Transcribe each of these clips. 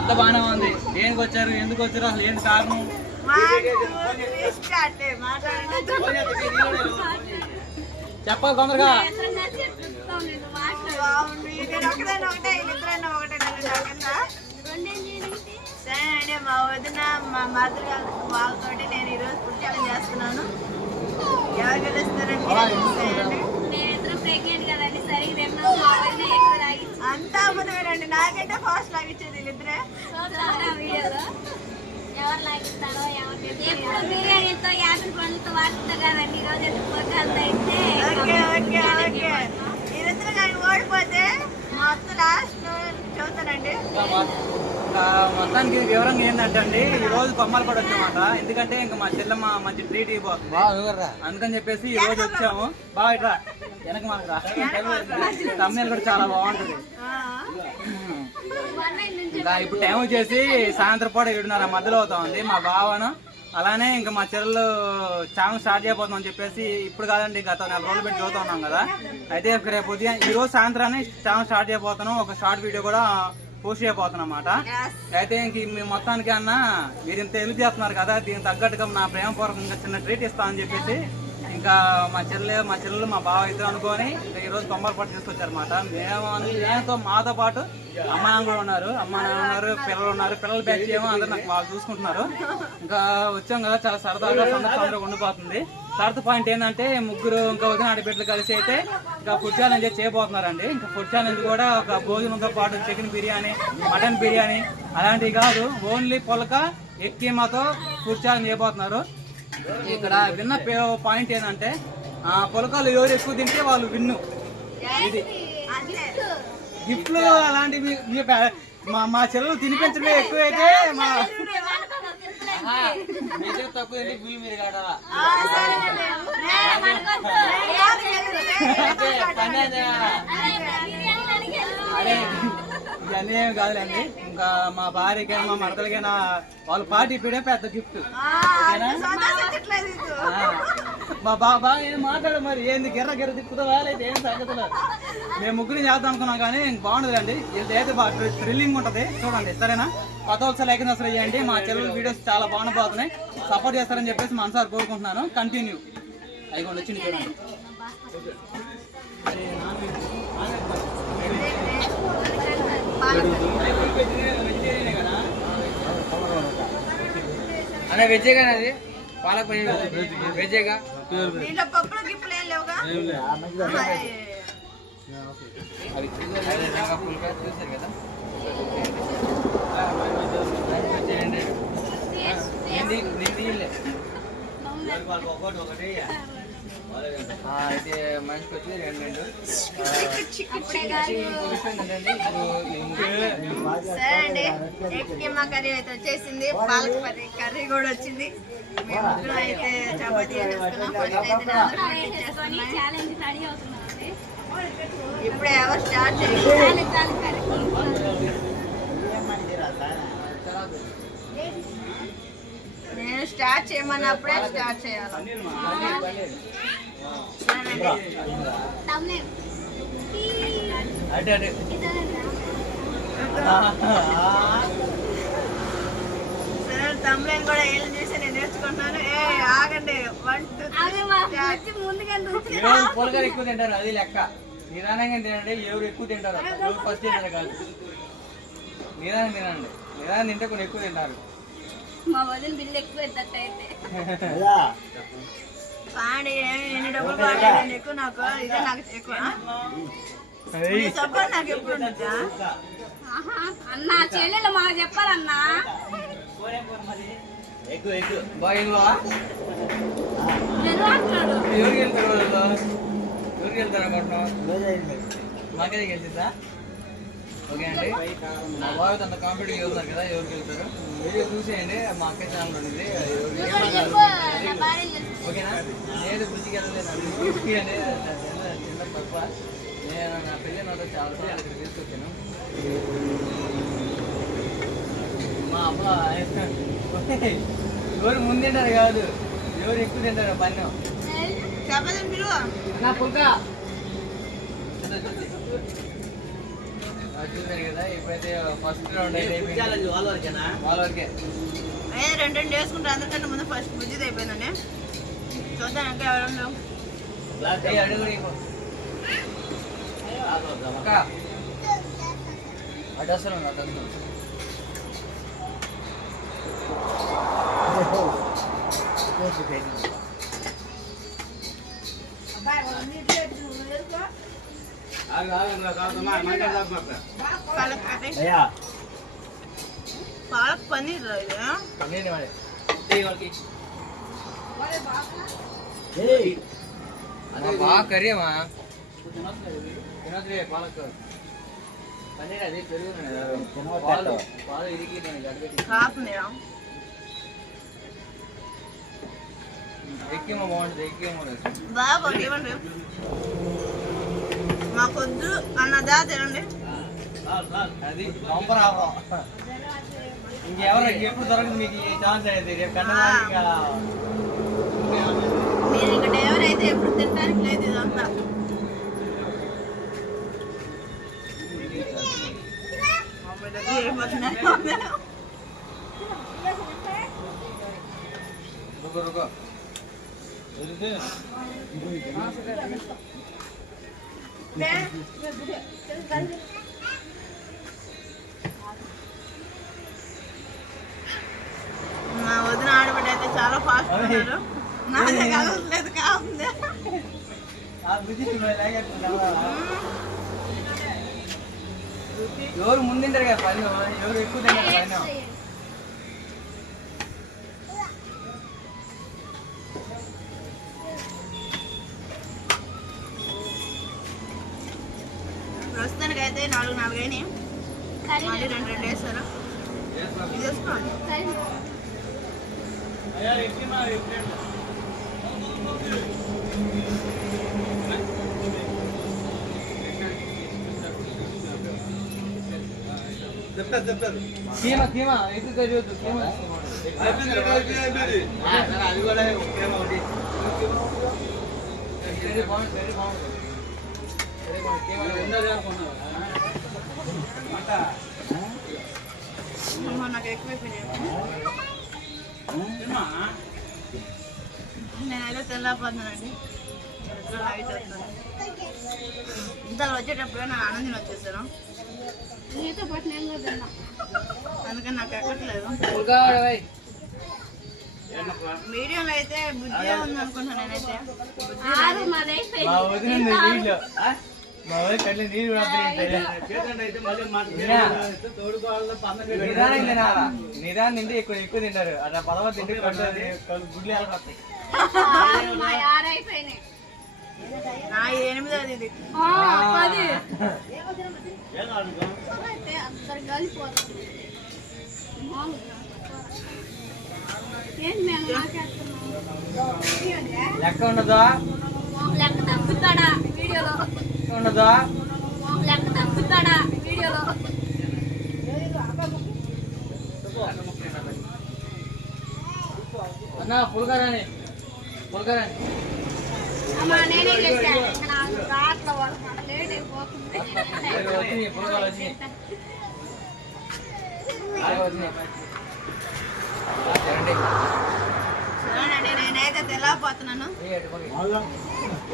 అంత బాగానే ఉంది. దేనికి వచ్చారు, ఎందుకు వచ్చారు, అసలు ఏంటి కారణం? చెప్పాలి తొందరగా. మా వదిన మా మదర్ వాళ్ళతో నేను ఈరోజు పుట్టాలని చేస్తున్నాను. ఎవరు గెలుస్తారండి? అంతా అమ్మదమేనండి. నాకంటే ఫాస్ట్ లాగిచ్చేది వీళ్ళిద్దరే. ఎవరు లాగిస్తారో ఎప్పుడు బిర్యానీతో యాపిల్ పండ్లతో వాడుతుంది కదండి. ఈరోజు వీళ్ళిద్దరు కానీ ఓడిపోతే మా అత్త లాస్ట్ చదువుతానండి. మొత్తానికి వివరంగా ఏంటంటే అండి, ఈ రోజు కొమ్మలు కూడా వచ్చామాట. ఎందుకంటే ఇంకా మా చెల్లెమ్మ మంచి ట్రీట్ ఇవ్వబోతుంది, అందుకని చెప్పేసి ఈ రోజు వచ్చాము. బాగా ఇట్లా వెనక మనకు రా, తమ్ముళ్ళు కూడా చాలా బాగుంటది. ఇంకా ఇప్పుడు టైం వచ్చేసి సాయంత్రం పూట 7:30 మధ్యలో అవుతా ఉంది. మా బావను అలానే ఇంకా మా చెల్లెలు ఛానల్ స్టార్ట్ చేయబోతున్నాం అని చెప్పేసి ఇప్పుడు కాదండి, గత 4 రోజులు పెట్టి చదువుతా ఉన్నాం కదా. అయితే రేపు ఉదయం ఈ రోజు సాయంత్రాన్ని ఛానల్ స్టార్ట్ చేయబోతున్నాం. ఒక షార్ట్ వీడియో కూడా పోస్ట్ చేయబోతున్నా అన్నమాట. అయితే ఇంక మీ మొత్తానికి అన్న మీరు ఇంత హెల్ప్ చేస్తున్నారు కదా, దీనికి తగ్గట్టుగా నా ప్రేమపూర్వకంగా చిన్న ట్రీట్ ఇస్తామని చెప్పేసి ఇంకా మా చెల్లెలు మా బావ ఇద్దరు అనుకొని ఇంకా ఈరోజు కొమ్మల పాటు తీసుకొచ్చారన్నమాట. నేనుతో మాతో పాటు అమ్మ నాన్న కూడా ఉన్నారు. అమ్మ నాన్న ఉన్నారు, పిల్లలు ఉన్నారు. పిల్లల బ్యాచ్ ఏమో అందరూ నాకు వాళ్ళు చూసుకుంటున్నారు. ఇంకా వచ్చాం కదా, చాలా సరదాగా సందర్భంగా ఉండిపోతుంది. థర్డ్ పాయింట్ ఏంటంటే ముగ్గురు ఇంకా వదిన ఆడబిడ్డలు కలిసి అయితే ఇంకా ఫుడ్ ఛాలెంజ్ చేయబోతున్నారండి. ఇంకా ఫుడ్ ఛాలెంజ్ కూడా ఒక భోజనంతో పాటు చికెన్ బిర్యానీ, మటన్ బిర్యానీ అలాంటివి కాదు, ఓన్లీ పొలక ఎక్కీమాతో ఫుడ్ ఛాలెంజ్ చేయబోతున్నారు. ఇక్కడ విన్న పాయింట్ ఏంటంటే పొలకాలు ఎవరు ఎక్కువ తింటే వాళ్ళు విన్ను. ఇది గిఫ్ట్లు అలాంటివి మా చెల్లెలు తినిపించడమే ఎక్కువైతే మా తక్కువ బిల్ మీరు కాడాలా ఇవన్నీ ఏమి కాదులేండి. ఇంకా మా భార్యకైనా మా మరదలకైనా వాళ్ళు పార్టీ ఇప్పుడే పెద్ద గిఫ్ట్. మా బాబా ఏం మాట్లాడు మరి, ఏంది గిర్ర తిప్పుతావా లేదా ఏం సంగతులు? మేము ముగ్గురు చేద్దాం అనుకున్నాం కానీ బాగుండదండి. ఇదైతే బాగా థ్రిల్లింగ్ ఉంటుంది. చూడండి సరేనా? కొత్త వలస లైక్ అసలు చేయండి. మా చెల్లెల వీడియోస్ చాలా బాగున్నాయి, సపోర్ట్ చేస్తారని చెప్పేసి మనసారి కోరుకుంటున్నాను. కంటిన్యూ అయిపోయి వచ్చింది చూడండి. అదే వెజ్జేగా, అది పాలక వెజ్జేగా. పప్పులు గిప్పులు ఏం లేవుగా. చూసారు కదా, అయితే మనిషికి వచ్చి 2 సరే అండి. ఎక్కిమా కర్రీ అయితే వచ్చేసింది, పాలక కర్రీ కూడా వచ్చింది. అయితే చపాతీ ఇప్పుడే ఎవరు స్టార్ట్ చేయాలి? నేను స్టార్ట్ చేయమన్నప్పుడే స్టార్ట్ చేయాలి. సరే తమ్ముళ్ళని కూడా ఏం చేసి నేను నేర్చుకుంటున్నాను. ఆగండి, 1 2 పొలగారు ఎక్కువ తింటారు, అది లెక్క. నిదానంగా తినండి. ఎవరు ఎక్కువ తింటారు, ఎవరు ఫస్ట్ తింటారు కాదు. నిదానం తినండి. నిదానం తింటే కొన్ని ఎక్కువ తింటారు. మా వదిన బిల్లు ఎక్కువ అయితే పాడి ఎన్ని డబ్బులు కావాలి నీకు? నాకు ఇదే నాకు ఎక్కువ సపోర్ట్ నాకు ఎప్పుడు ఉండొచ్చా అన్న? చెల్లెలు మాకు చెప్పాలన్నా. ఎవరికి వెళ్తారు అనుకుంటున్నాం? మాకే గెలిచిందా? ఓకే అండి. మా బాగా అంత కాంపిటేటివ్ ఉన్నారు కదా, ఎవరికి వెళ్తారు వీడియో చూసేయండి. మా అక్క ఛానల్ ఉంది, ఓకేనా? నేను బుద్ధికి వెళ్ళలేదు చిన్న తప్ప. నేను నా పెళ్ళి నాతో చాలా సార్లు ఇక్కడ తీసుకొచ్చాను. మా అమ్మ ఎవరు ముందు తింటారు కాదు, ఎవరు ఎక్కువ తింటారు పన్ను. నా పుల్క చూసారు కదా ఇప్పుడైతే ఫస్ట్ రౌండ్ అయితే వాళ్ళ వరకే రెండు వేసుకుంటే అందరికంటే ముందు ఫస్ట్ బుజ్జిది అయిపోయిందండి. చూద్దాం ఇంకా ఎవరు అడుగు అడ్డొస్తాను పాలక్ పన్నీర్ బాగా కర్రీ అమ్మా తినొద్దులే పాలక్ పన్నీర్ అది పెరుగు పాలు ఇరిగి కాస్తుంది ఎక్కేమో బాగుంటుంది ఎక్కేమో బాగా ఇవ్వండి. మాకొద్దు అన్నదా తినండి. అది పంపరావరం ఇంకెవరు ఎప్పుడు దొరకదు మీకు ఈ ఛాన్స్ అయితే రేపు మీరు ఇంకా డెలివరీ అయితే ఎప్పుడు తినడానికి లేదు ఇదంతా. రుకో మా వదిన ఆడబిడ్డ అయితే చాలా ఫాస్ట్ ఉన్నారు. నాదే కలవట్లేదు కావాలి. ఎవరు ముందుంటారు కదా పని ఎవరు ఎక్కువ తింటారు పని ప్రస్తుతానికి అయితే 4 అయినాయి. మళ్ళీ 2 వేస్తారు. ఇది వేసుకోండి. కీమా కీమా ఎక్కువ తెలియదు కీమా అది కూడా ఒకటి వెరీ బాగుంది వెరీ బాగుంది వెరీ బాగుంది కీమా ఉన్నది అనుకున్నాను నాకు ఎక్కువైపోయినాయి. నేనైతే తెల్లపోతున్నానండి. ఇంతలో వచ్చేటప్పుడు నేను ఆనందం వచ్చేసాను. అందుకని నాకు ఎక్కట్లేదు. మీడియంలో అయితే బుజ్జిగా ఉంది అనుకుంటున్నాను నేనైతే. నిదానం తింటే ఎక్కువ తింటారు. అట్లా పదవ తింటే గుడ్లు ఎలా వస్తాయి. 8 ఇది లెక్క ఉండదా లెక్క తప్పుతాడా వీడియోలో ఉండదా లెక్క తప్పుతాడా వీడియోలో అన్న పులకరాని పులకరాని అమ్మా నేనే చేశాను. నాకు రాట్ల లేట్ అయిపోతుంది. పులకలు వచ్చినాయి చూడండి నేనైతే తెల్లపోతున్నాను.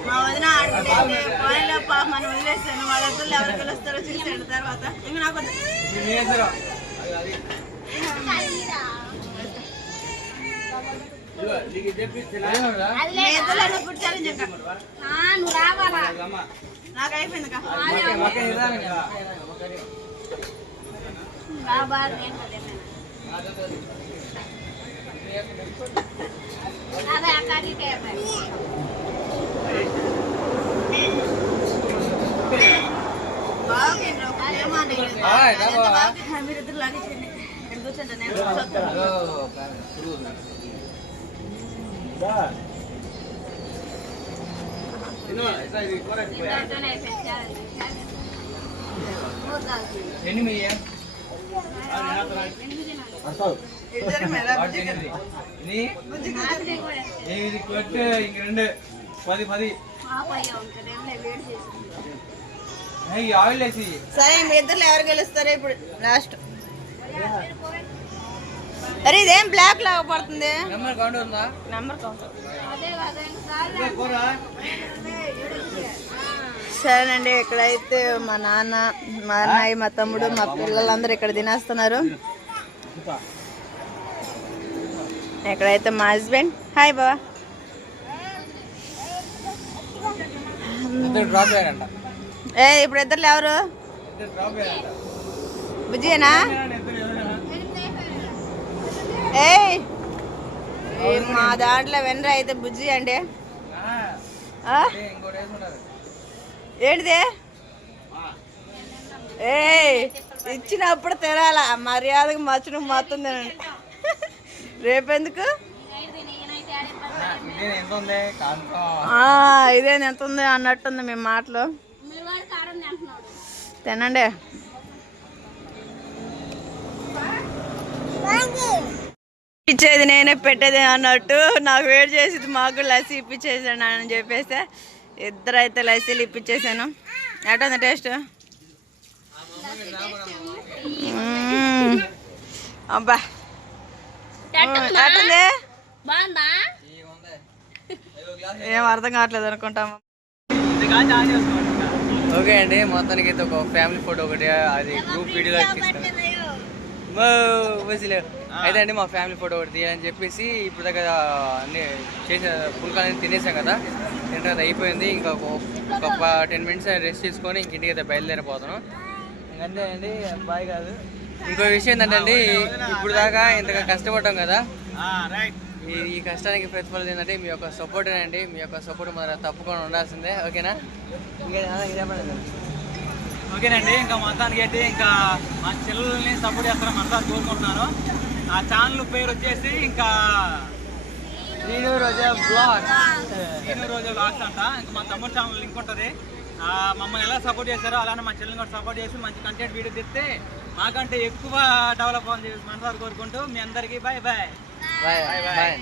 మా వదిన ఆడుకుంటే వాళ్ళలో మనం వదిలేస్తాను. వాళ్ళిద్దరు ఎవరు పిలుస్తారో చూసాడు తర్వాత ఇంక నాకు కూర్చోాలని చెప్పా నువ్వు రావాలా నాకు అయిపోయింది అదే అక్కడికే మీరు ఇద్దరు లాగించండి. ఇక్కడ కూర్చోండి నేను కొట్టు ఇంక 2 10 10 వేడి చేసి ఈ ఆయిల్ వేసి సరే మీ ఇద్దరు ఎవరు గెలుస్తారో ఇప్పుడు లాస్ట్. అరే ఇదేం బ్లాక్ లాగా పడుతుంది. నెంబర్ కౌంట్ ఉందా? Number count. అదే కదా ఇంకా కూర సరేనండి, ఇక్కడైతే మా నాన్న, మా అన్నయ్య, మా తమ్ముడు, మా పిల్లలందరూ ఇక్కడ తినేస్తున్నారు. ఇక్కడైతే మా హస్బెండ్. హాయ్ బాబా. డ్రాప్ అయ్యారంట. ఇప్పుడు ఇద్దరు ఎవరు? డ్రాప్ అయ్యారంట. బుజ్జియేనా? మా దాంట్లో వెనర అయితే బుజ్జి అండి. ఇంకోటి వేసుకుంటారు. ఏంటిది? ఇచ్చినప్పుడు తినాల, మర్యాదగా మచ్చను మొత్తం తినండి. రేపెందుకు? ఎంత ఉంది? ఇదేం ఎంత ఉంది అన్నట్టుంది మీ మాటలు. తినండి. ఇచ్చేది నేనే, పెట్టేది అన్నట్టు నాకు వేడి చేసి మాకు లస్సీ ఇప్పించేసాను అని చెప్పేస్తే ఇద్దరు అయితే లస్సీలు ఇప్పించేసాను. ఎట్టుంది టేస్ట్? అబ్బా ఎట్టుంది? ఏం అర్థం కావట్లేదు అనుకుంటాము. ఓకే అండి, మొత్తానికి అయితే ఒక ఫ్యామిలీ ఫోటో ఒకటి అది గ్రూప్ వీడియోలో తీసుకున్నాను అయితే అండి. మా ఫ్యామిలీ ఫోటో ఒకటి తీయాలని చెప్పేసి ఇప్పుడు దగ్గర అన్ని చేసే పుల్కాలని తినేసాం కదా. తింటే అది అయిపోయింది. ఇంకా ఒక 10 minutes రెస్ట్ తీసుకొని ఇంక ఇంటికి అయితే బయలుదేరిపోతాను. ఇంకంతే అండి, బాయ్ కాదు. ఇంకో విషయం ఏంటంటే అండి, ఇప్పుడు దాకా ఇంతగా కష్టపడ్డాం కదా, ఈ కష్టానికి ప్రతిఫలం ఏంటంటే మీ యొక్క సపోర్ట్ అండి. మీ యొక్క సపోర్ట్ మన తప్పకుండా ఉండాల్సిందే. ఓకేనా? ఓకేనండి, ఇంకా మొత్తానికి అయితే ఇంకా మా చెల్లెల్ని సపోర్ట్ చేస్తారని మనసారి కోరుకుంటున్నాను. ఆ ఛానల్ పేరు వచ్చేసి ఇంకా శ్రీను రోజా బ్లాగ్స్ అంట. ఇంకా మా తమ్ముడు ఛానల్ లింక్ ఉంటుంది. మమ్మల్ని ఎలా సపోర్ట్ చేశారో అలానే మా చెల్లెని కూడా సపోర్ట్ చేసి మంచి కంటెంట్ వీడియో తెస్తే మాకంటే ఎక్కువ డెవలప్ అవుతుంది మనసారి కోరుకుంటూ మీ అందరికీ bye bye bye bye bye.